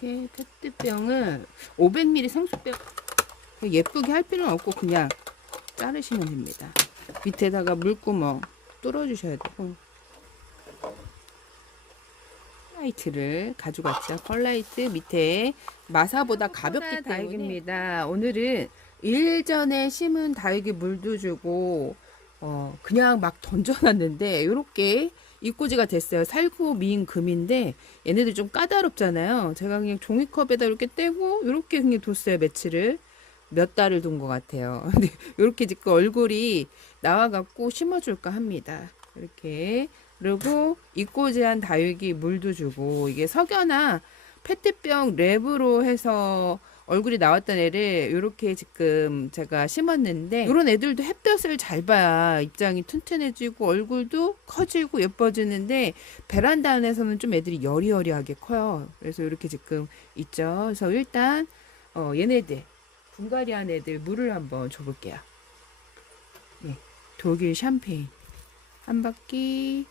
이렇게 페트병을 500ml 성수병 예쁘게 할 필요는 없고 그냥 자르시면 됩니다. 밑에다가 물구멍 뚫어주셔야 되고, 펄라이트를 가져갔죠. 펄라이트 밑에 마사보다 가볍기 다육입니다. 오늘은 일전에 심은 다육이 물도 주고 그냥 막 던져놨는데 이렇게 입꼬지가 됐어요. 살구 미인 금인데 얘네들 좀 까다롭잖아요. 제가 그냥 종이컵에다 이렇게 떼고 이렇게 그냥 뒀어요. 며칠을 몇 달을 둔 것 같아요. 근데 이렇게 지금 얼굴이 나와갖고 심어줄까 합니다. 이렇게. 그리고 입꼬지한 다육이 물도 주고, 이게 석연아 페트병 랩으로 해서 얼굴이 나왔던 애를 이렇게 지금 제가 심었는데, 이런 애들도 햇볕을 잘 봐야 입장이 튼튼해지고 얼굴도 커지고 예뻐지는데, 베란다 안에서는 좀 애들이 여리여리하게 커요. 그래서 이렇게 지금 있죠. 그래서 일단 얘네들 분갈이한 애들 물을 한번 줘볼게요. 네, 독일 샴페인 한 바퀴,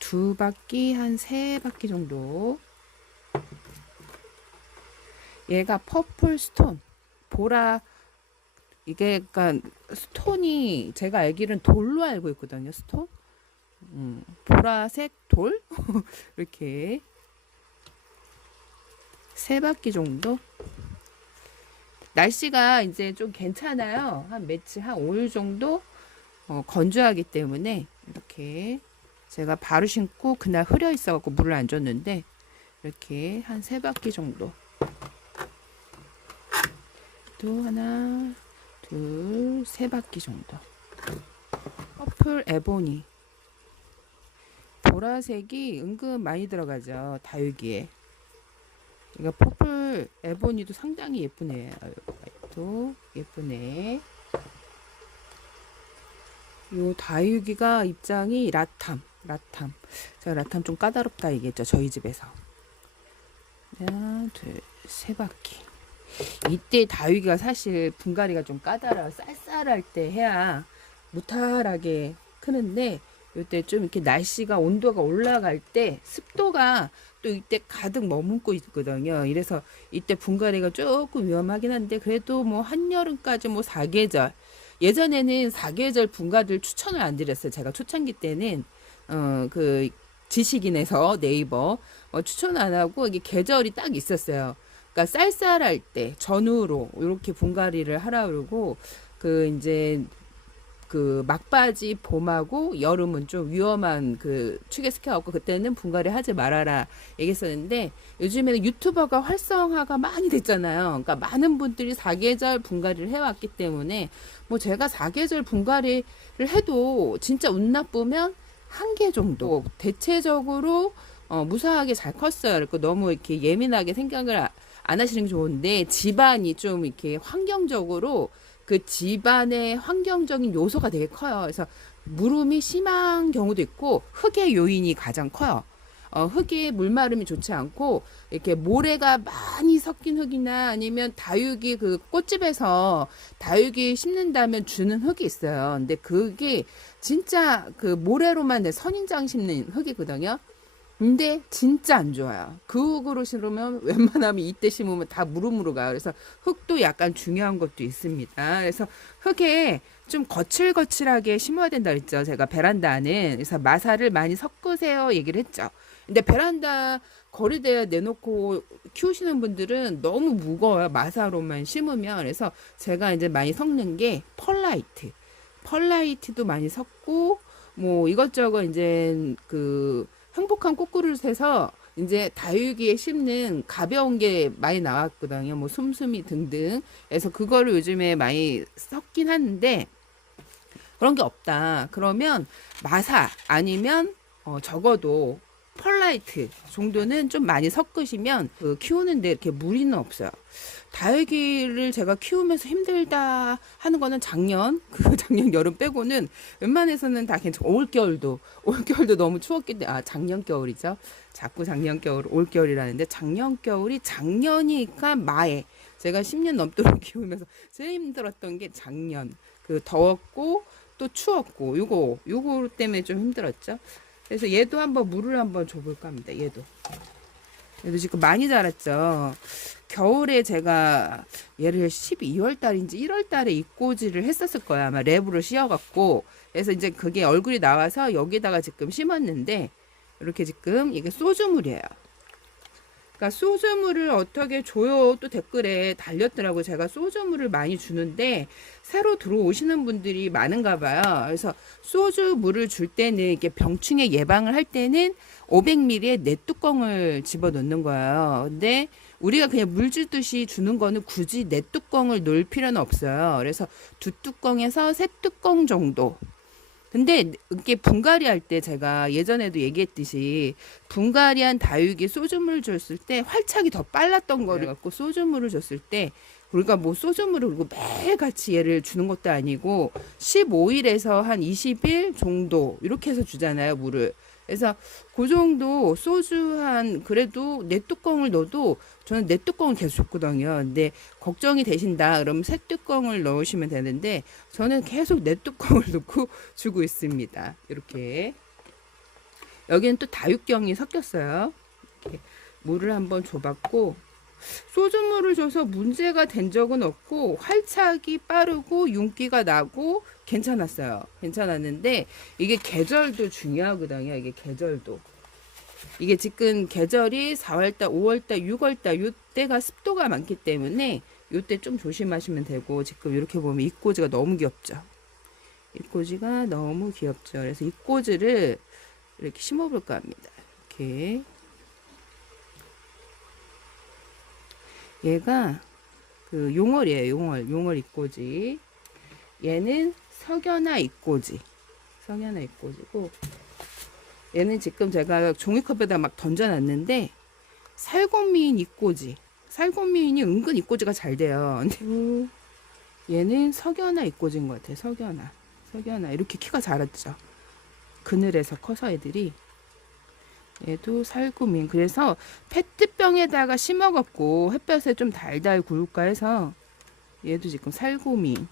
두 바퀴, 한 세 바퀴 정도. 얘가 퍼플 스톤, 보라, 이게 그러니까 스톤이 제가 알기로는 돌로 알고 있거든요. 스톤, 보라색 돌 이렇게 세 바퀴 정도. 날씨가 이제 좀 괜찮아요. 한 며칠, 한 5일 정도 건조하기 때문에 이렇게 제가 바로 신고 그날 흐려 있어갖고 물을 안 줬는데, 이렇게 한 세 바퀴 정도. 또 하나, 둘, 세 바퀴 정도. 퍼플 에보니. 보라색이 은근 많이 들어가죠. 다육이에. 그러니까 퍼플 에보니도 상당히 예쁘네. 또 예쁘네. 요 다육이가 입장이 라탐. 제가 라탐 좀 까다롭다 얘기했죠. 저희 집에서. 하나, 둘, 세 바퀴. 이때 다육이가 사실 분갈이가 좀 까다로워. 쌀쌀할 때 해야 무탈하게 크는데, 이때 좀 이렇게 날씨가 온도가 올라갈 때 습도가 또 이때 가득 머금고 있거든요. 이래서 이때 분갈이가 조금 위험하긴 한데, 그래도 뭐 한여름까지 뭐 사계절, 예전에는 사계절 분갈이를 추천을 안 드렸어요. 제가 초창기 때는 그 지식인에서 네이버 추천 안 하고, 이게 계절이 딱 있었어요. 그러니까 쌀쌀할 때 전후로 이렇게 분갈이를 하라 그러고, 그 이제 그 막바지 봄하고 여름은 좀 위험한 그 축에 시켜갖고 그때는 분갈이 하지 말아라 얘기했었는데, 요즘에는 유튜버가 활성화가 많이 됐잖아요. 그러니까 많은 분들이 사계절 분갈이를 해왔기 때문에 뭐 제가 사계절 분갈이를 해도 진짜 운 나쁘면 한 개 정도 대체적으로 무사하게 잘 컸어요. 그리고 너무 이렇게 예민하게 생각을 안 하시는 게 좋은데, 집안이 좀 이렇게 환경적으로 그 집안의 환경적인 요소가 되게 커요. 그래서 물음이 심한 경우도 있고, 흙의 요인이 가장 커요. 흙이 물마름이 좋지 않고, 이렇게 모래가 많이 섞인 흙이나 아니면 다육이 그 꽃집에서 다육이 심는다면 주는 흙이 있어요. 근데 그게 진짜 그 모래로만 내 선인장 심는 흙이거든요. 근데 진짜 안 좋아요. 그 흙으로 심으면 웬만하면 이때 심으면 다 무릎으로 가요. 그래서 흙도 약간 중요한 것도 있습니다. 그래서 흙에 좀 거칠거칠하게 심어야 된다 그랬죠. 제가 베란다는. 그래서 마사를 많이 섞으세요 얘기를 했죠. 근데 베란다 거리대에 내놓고 키우시는 분들은 너무 무거워요. 마사로만 심으면. 그래서 제가 이제 많이 섞는 게 펄라이트. 펄라이트도 많이 섞고, 뭐 이것저것 이제 그 행복한 꽃그릇에서 이제 다육이에 심는 가벼운 게 많이 나왔거든요. 뭐 숨숨이 등등. 그래서 그거를 요즘에 많이 섞긴 하는데, 그런 게 없다 그러면 마사 아니면 적어도 펄라이트 정도는 좀 많이 섞으시면 그 키우는데 이렇게 무리는 없어요. 다육이를 제가 키우면서 힘들다 하는 거는 작년 여름 빼고는 웬만해서는 다 괜찮고, 올겨울도 너무 추웠기 때문에, 작년 겨울이죠. 자꾸 작년 겨울 올겨울이라는데, 작년 겨울이 작년이니까 마에 제가 10년 넘도록 키우면서 제일 힘들었던 게 작년, 그 더웠고 또 추웠고, 요거 때문에 좀 힘들었죠. 그래서 얘도 한번 물을 한번 줘볼까 합니다. 얘도 얘도 지금 많이 자랐죠. 겨울에 제가 얘를 12월 달인지 1월 달에 입꼬지를 했었을 거야. 아마 랩으로 씌워갖고. 그래서 이제 그게 얼굴이 나와서 여기다가 지금 심었는데, 이렇게 지금 이게 소주물이에요. 그러니까 소주물을 어떻게 줘요? 또 댓글에 달렸더라고요. 제가 소주물을 많이 주는데 새로 들어오시는 분들이 많은가 봐요. 그래서 소주물을 줄 때는 이게 병충해 예방을 할 때는 500ml의 넷뚜껑을 집어넣는 거예요. 근데 우리가 그냥 물 주듯이 주는 거는 굳이 넷뚜껑을 넣을 필요는 없어요. 그래서 2뚜껑에서 3뚜껑 정도. 근데 이게 분갈이 할 때 제가 예전에도 얘기했듯이 분갈이한 다육이 소주물 줬을 때 활착이 더 빨랐던 거를 갖고 소주물을 줬을 때 우리가 뭐 소주물을 그리고 매일같이 얘를 주는 것도 아니고 15일에서 한 20일 정도 이렇게 해서 주잖아요, 물을. 그래서 그 정도 소주 한 그래도 네 뚜껑을 넣어도 저는 네 뚜껑을 계속 줬거든요. 근데 걱정이 되신다 그러면 세 뚜껑을 넣으시면 되는데 저는 계속 네 뚜껑을 넣고 주고 있습니다. 이렇게 여기는 또 다육경이 섞였어요. 이렇게 물을 한번 줘봤고 소주물을 줘서 문제가 된 적은 없고 활착이 빠르고 윤기가 나고 괜찮았어요. 괜찮았는데 이게 계절도 중요하거든요. 이게 계절도. 이게 지금 계절이 4월달, 5월달, 6월달 이때가 습도가 많기 때문에 이때 좀 조심하시면 되고 지금 이렇게 보면 잎꽂이가 너무 귀엽죠. 잎꽂이가 너무 귀엽죠. 그래서 잎꽂이를 이렇게 심어볼까 합니다. 이렇게. 얘가 그 용월이에요. 용월 잎꽂이. 얘는 석연화 잎꽂이. 석연화 잎꽂이고 얘는 지금 제가 종이컵에다 막 던져놨는데 살구미인 잎꽂이. 살구미인이 은근 잎꽂이가 잘 돼요. 근데 얘는 석연화 잎꽂이인 것 같아요. 석연화. 이렇게 키가 자랐죠. 그늘에서 커서 애들이. 얘도 살구민. 그래서 페트병에다가 심어갖고 햇볕에 좀 달달 구울까 해서 얘도 지금 살구미인인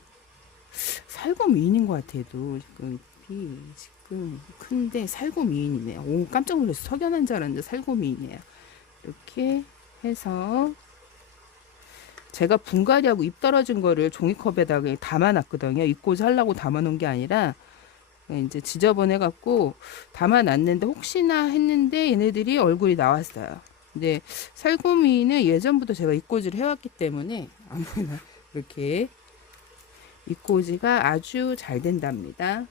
것 같아. 얘도 지금 큰데 살구미인이네요. 오, 깜짝 놀랐어. 석연한 줄 알았는데 살구미인이에요. 이렇게 해서 제가 분갈이하고 잎 떨어진 거를 종이컵에다가 담아놨거든요. 잎꽂이 하려고 담아놓은 게 아니라 이제 지저분해 갖고 담아놨는데 혹시나 했는데 얘네들이 얼굴이 나왔어요. 근데 살구미는 예전부터 제가 잎꽂이를 해왔기 때문에 아무나 이렇게 잎꽂이가 아주 잘 된답니다.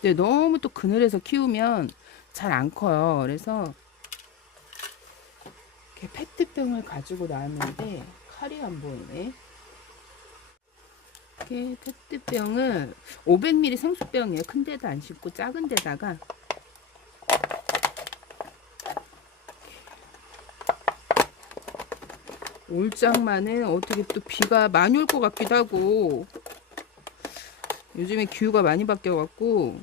근데 너무 또 그늘에서 키우면 잘 안 커요. 그래서 이렇게 페트병을 가지고 나왔는데 칼이 안 보이네. 이렇게 페트병을 500ml 생수병이에요. 큰 데도 안 싣고 작은 데다가 올장만에 어떻게 또 비가 많이 올 것 같기도 하고 요즘에 기후가 많이 바뀌어 갖고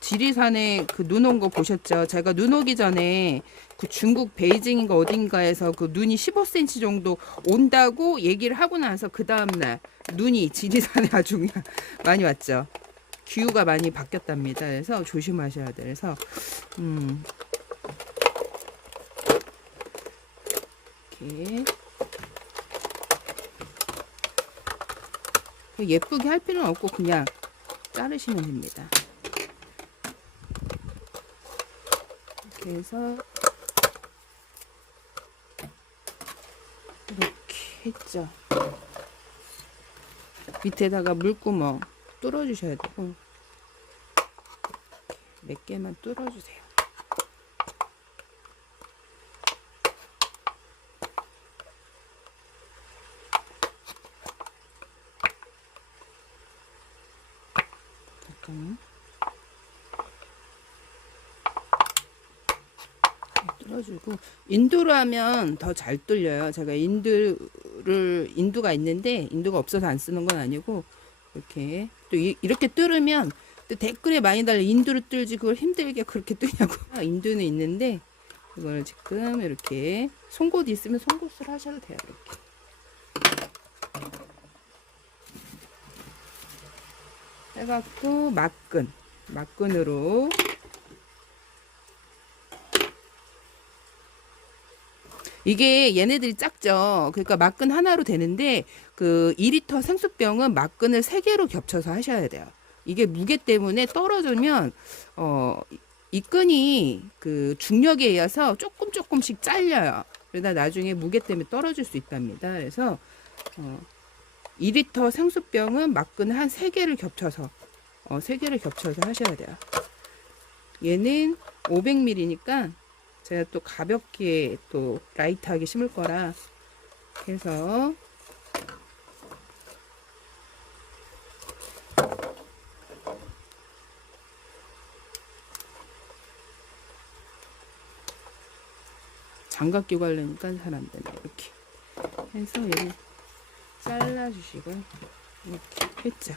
지리산에 그 눈 온 거 보셨죠? 제가 눈 오기 전에 그 중국 베이징인가 어딘가에서 그 눈이 15cm 정도 온다고 얘기를 하고 나서 그 다음날 눈이 지리산에 아주 그냥 많이 왔죠. 기후가 많이 바뀌었답니다. 그래서 조심하셔야 돼요. 그래서 이렇게 예쁘게 할 필요는 없고 그냥 자르시면 됩니다. 이렇게 해서 이렇게 했죠. 밑에다가 물구멍 뚫어주셔야 되고 몇 개만 뚫어주세요. 잠깐만. 뚫어주고 인두로 하면 더 잘 뚫려요. 제가 인두가 있는데 인두가 없어서 안 쓰는 건 아니고 이렇게 또 이렇게 뚫으면 또 댓글에 많이 달려 인두로 뚫지 그걸 힘들게 그렇게 뚫냐고. 인두는 있는데 이걸 지금 이렇게 송곳 있으면 송곳을 하셔도 돼요. 이렇게. 해갖고 막근으로 이게 얘네들이 작죠. 그러니까 막근 하나로 되는데 그 2리터 생수병은 막근을 3개로 겹쳐서 하셔야 돼요. 이게 무게 때문에 떨어지면 이 끈이 그 중력에 의해서 조금씩 잘려요. 그러다 나중에 무게 때문에 떨어질 수 있답니다. 그래서 2리터 생수병은 막근 한 3개를 겹쳐서 3개를 겹쳐서 하셔야 돼요. 얘는 500ml니까 제가 또 가볍게 또 라이트하게 심을 거라 해서 장갑 끼고 하려니까 잘 안 되네. 이렇게 해서 얘를 잘라주시고 이렇게 했죠.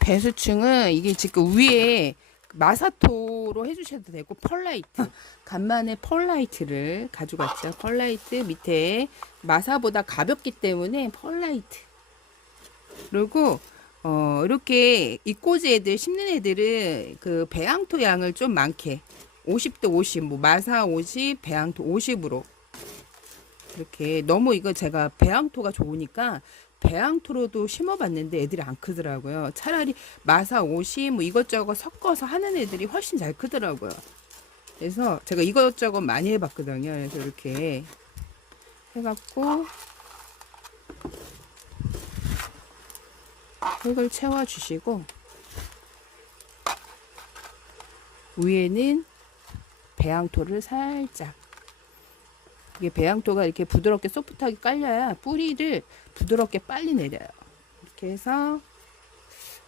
배수층은 이게 지금 위에 마사토로 해주셔도 되고 펄라이트 간만에 펄라이트를 가져갔죠. 펄라이트 밑에 마사보다 가볍기 때문에 펄라이트. 그리고 이렇게 이꼬지 애들 심는 애들은 그 배양토 양을 좀 많게 50대 50, 뭐 마사 50, 배양토 50으로 이렇게. 너무 이거 제가 배양토가 좋으니까 배양토로도 심어봤는데 애들이 안 크더라고요. 차라리 마사 50, 뭐 이것저것 섞어서 하는 애들이 훨씬 잘 크더라고요. 그래서 제가 이것저것 많이 해봤거든요. 그래서 이렇게 해갖고 흙을 채워주시고 위에는 배양토를 살짝, 이게 배양토가 이렇게 부드럽게 소프트하게 깔려야 뿌리를 부드럽게 빨리 내려요. 이렇게 해서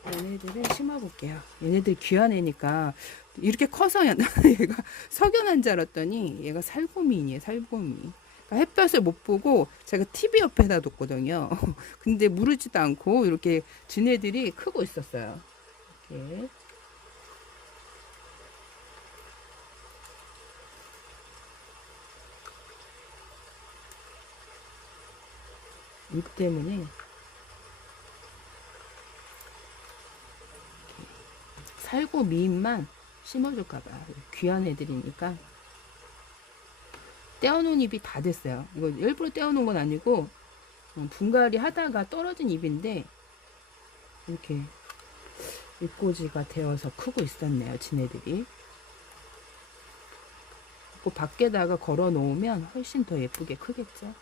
얘네들을 심어 볼게요. 얘네들 귀한 애니까. 이렇게 커서 얘가 석연한 줄 알았더니 얘가 살구미이에요. 살구미. 그러니까 햇볕을 못 보고 제가 TV 옆에다 뒀거든요. 근데 무르지도 않고 이렇게 지네들이 크고 있었어요. 이렇게. 이 때문에 살구 미인만 심어줄까봐. 귀한 애들이니까. 떼어놓은 잎이 다 됐어요. 이거 일부러 떼어놓은 건 아니고 분갈이 하다가 떨어진 잎인데 이렇게 잎꽂이가 되어서 크고 있었네요. 지네들이. 그 밖에다가 걸어 놓으면 훨씬 더 예쁘게 크겠죠.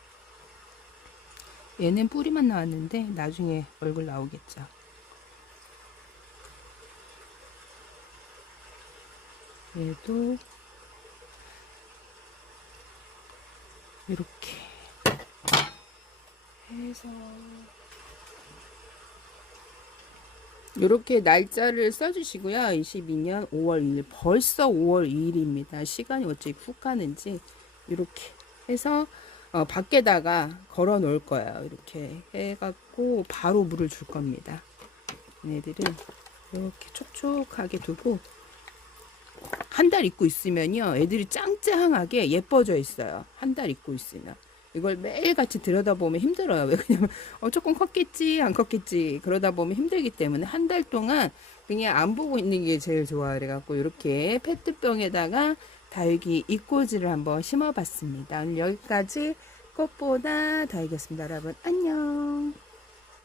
얘는 뿌리만 나왔는데 나중에 얼굴 나오겠죠. 얘도 이렇게 해서 이렇게 날짜를 써주시고요. 22년 5월 2일. 벌써 5월 2일입니다. 시간이 어찌 훅 가는지. 이렇게 해서 밖에다가 걸어 놓을 거예요. 이렇게 해갖고 바로 물을 줄 겁니다. 얘네들은 이렇게 촉촉하게 두고 한 달 입고 있으면요, 애들이 짱짱하게 예뻐져 있어요. 한 달 입고 있으면. 이걸 매일같이 들여다보면 힘들어요. 왜? 그냐면 조금 컸겠지 안 컸겠지 그러다 보면 힘들기 때문에 한 달 동안 그냥 안 보고 있는 게 제일 좋아. 그래갖고 이렇게 페트병에다가 다육이 이꼬지를 한번 심어봤습니다. 오늘 여기까지 꽃보다 다육이었습니다. 여러분 안녕.